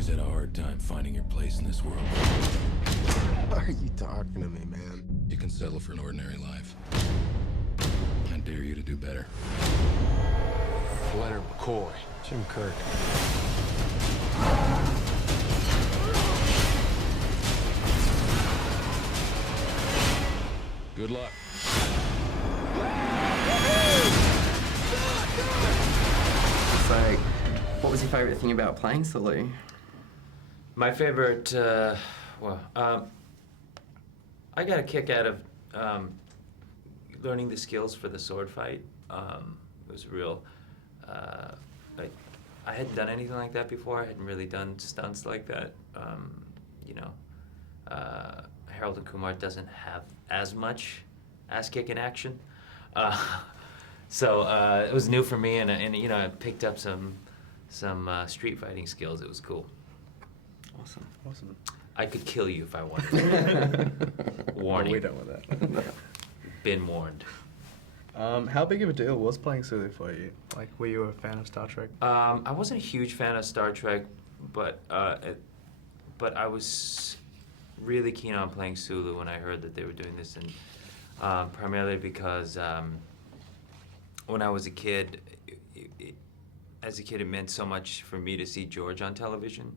always had a hard time finding your place in this world. Why are you talking to me, man? You can settle for an ordinary life. I dare you to do better. Leonard McCoy. Jim Kirk. Good luck. So, what was your favourite thing about playing Sulu? My favorite, I got a kick out of learning the skills for the sword fight. It was real. I hadn't done anything like that before. I hadn't really done stunts like that. Harold and Kumar doesn't have as much ass-kicking action. So it was new for me, and I picked up some street fighting skills. It was cool. Awesome. I could kill you if I wanted. Warning. Oh, we don't want that. Been warned. How big of a deal was playing Sulu for you? Like, were you a fan of Star Trek? I wasn't a huge fan of Star Trek, but I was really keen on playing Sulu when I heard that they were doing this, and primarily because when I was a kid, it meant so much for me to see George on television.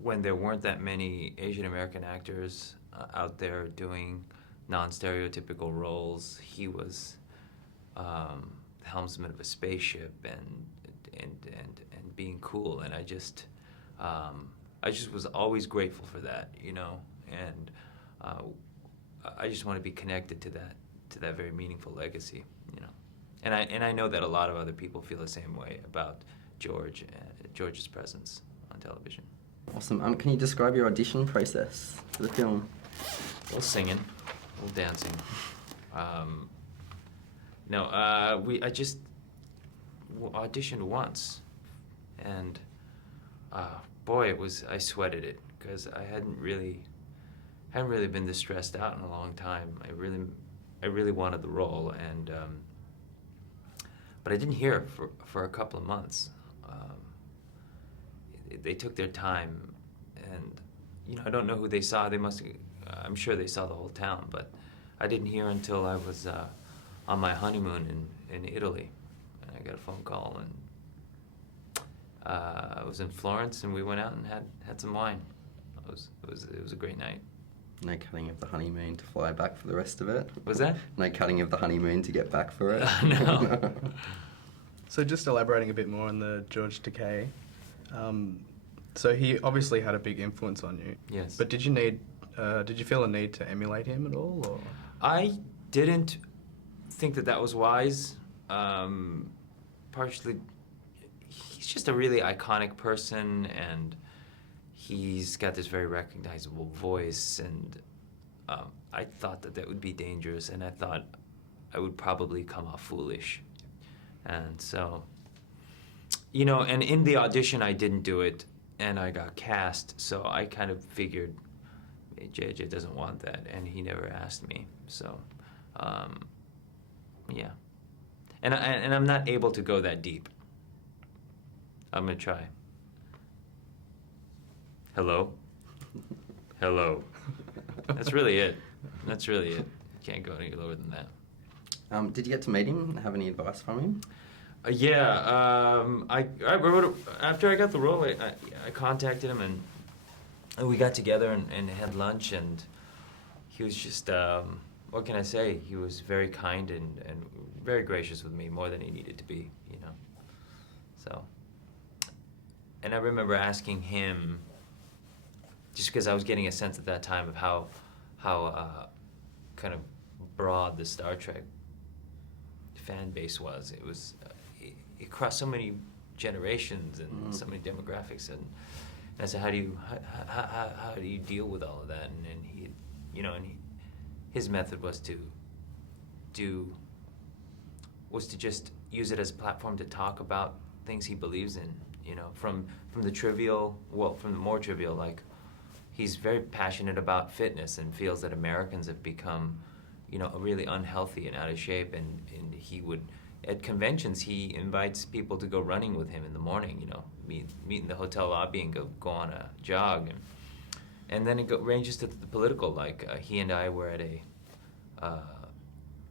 When there weren't that many Asian American actors out there doing non-stereotypical roles, he was the helmsman of a spaceship and being cool, and I just was always grateful for that, and I just want to be connected to that very meaningful legacy, and I know that a lot of other people feel the same way about George's presence on television. Awesome. Can you describe your audition process for the film? Well, singing, well, dancing. I just auditioned once, and boy, I sweated it because I hadn't really been this stressed out in a long time. I really wanted the role, and but I didn't hear it for a couple of months. They took their time, and I don't know who they saw. I'm sure they saw the whole town, but I didn't hear until I was on my honeymoon in Italy, and I got a phone call, and I was in Florence, and we went out and had some wine. It was a great night. No cutting of the honeymoon to fly back for the rest of it? Was that? No cutting of the honeymoon to get back for it? No. So just elaborating a bit more on the George Takei. So he obviously had a big influence on you. Yes. But did you feel a need to emulate him at all, or? I didn't think that was wise. Partially, he's just a really iconic person, and he's got this very recognizable voice, and I thought that would be dangerous, and I thought I would probably come off foolish. And so, and in the audition I didn't do it, and I got cast, so I kind of figured JJ doesn't want that, and he never asked me. So, yeah. And I'm not able to go that deep. I'm gonna try. Hello? Hello. That's really it. Can't go any lower than that. Did you get to meet him and have any advice from him? I wrote after I got the role. I contacted him, and we got together and had lunch, and he was just what can I say? He was very kind and very gracious with me, more than he needed to be, So, and I remember asking him, just because I was getting a sense at that time of how kind of broad the Star Trek fan base was. It was it crossed so many generations and so many demographics, and I said, how do you deal with all of that? And he, his method was to just use it as a platform to talk about things he believes in, from the trivial, from the more trivial, like he's very passionate about fitness and feels that Americans have become, really unhealthy and out of shape, and he would at conventions, he invites people to go running with him in the morning. You know, meet in the hotel lobby and go on a jog, and then it ranges to the political. Like he and I were at a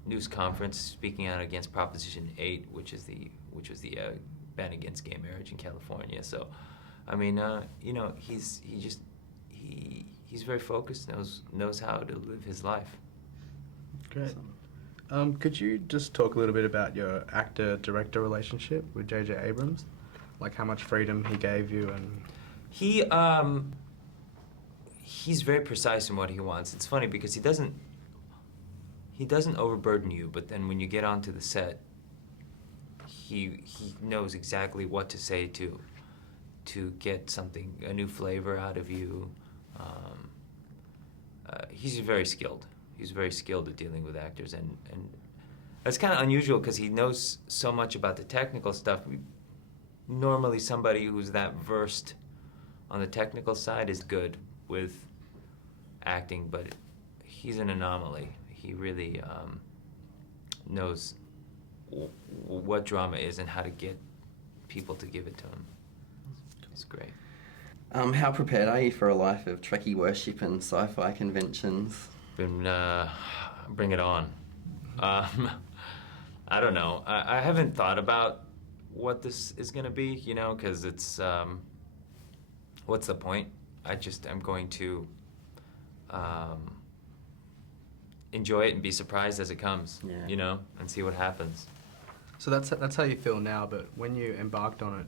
news conference speaking out against Proposition 8, which was the ban against gay marriage in California. So, I mean, you know, he's very focused, knows how to live his life. Great. Could you just talk a little bit about your actor-director relationship with J.J. Abrams? Like how much freedom he gave you and... He's very precise in what he wants. It's funny because he doesn't overburden you, but then when you get onto the set, he knows exactly what to say to get something, a new flavor out of you. He's very skilled. He's very skilled at dealing with actors, and that's kind of unusual because he knows so much about the technical stuff. Normally somebody who's that versed on the technical side is good with acting, but he's an anomaly. He really knows what drama is and how to get people to give it to him. It's great. How prepared are you for a life of Trekkie worship and sci-fi conventions? Bring it on. I don't know. I haven't thought about what this is going to be, you know, because it's, what's the point? I'm going to enjoy it and be surprised as it comes, you know, and see what happens. So that's how you feel now, but when you embarked on it,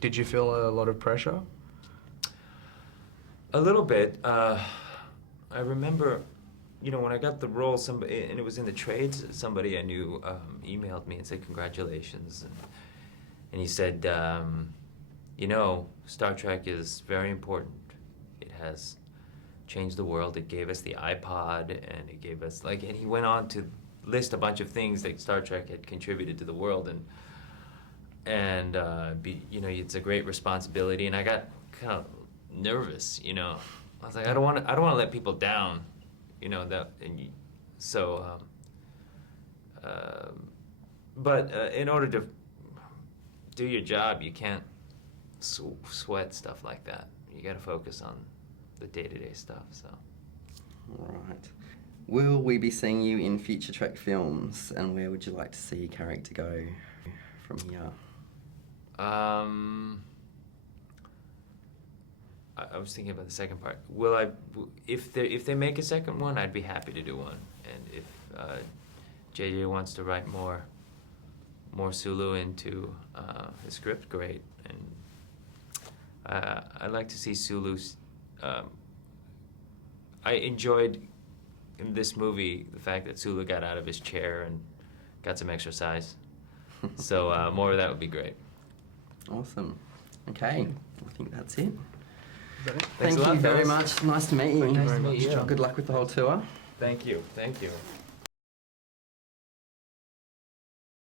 did you feel a lot of pressure? A little bit. I remember, you know, when I got the role, somebody, and it was in the trades, somebody I knew emailed me and said congratulations, and he said, you know, Star Trek is very important. It has changed the world. It gave us the iPod, and it gave us, like, and he went on to list a bunch of things that Star Trek had contributed to the world, and you know, it's a great responsibility, and I got kind of nervous, you know. I was like, I don't want to let people down, you know, that, and so, but in order to do your job, you can't sweat stuff like that. You got to focus on the day-to-day stuff. So, All right. Will we be seeing you in future Trek films, and where would you like to see your character go from here? I was thinking about the second part. If they make a second one, I'd be happy to do one. And if JJ wants to write more Sulu into his script, great. And I'd like to see Sulu's. I enjoyed in this movie the fact that Sulu got out of his chair and got some exercise. So more of that would be great. Awesome. Okay, I think that's it. Is that it? Thank you very much. Nice to meet you. Nice to meet you. Good luck with the whole tour. Thank you. Thank you.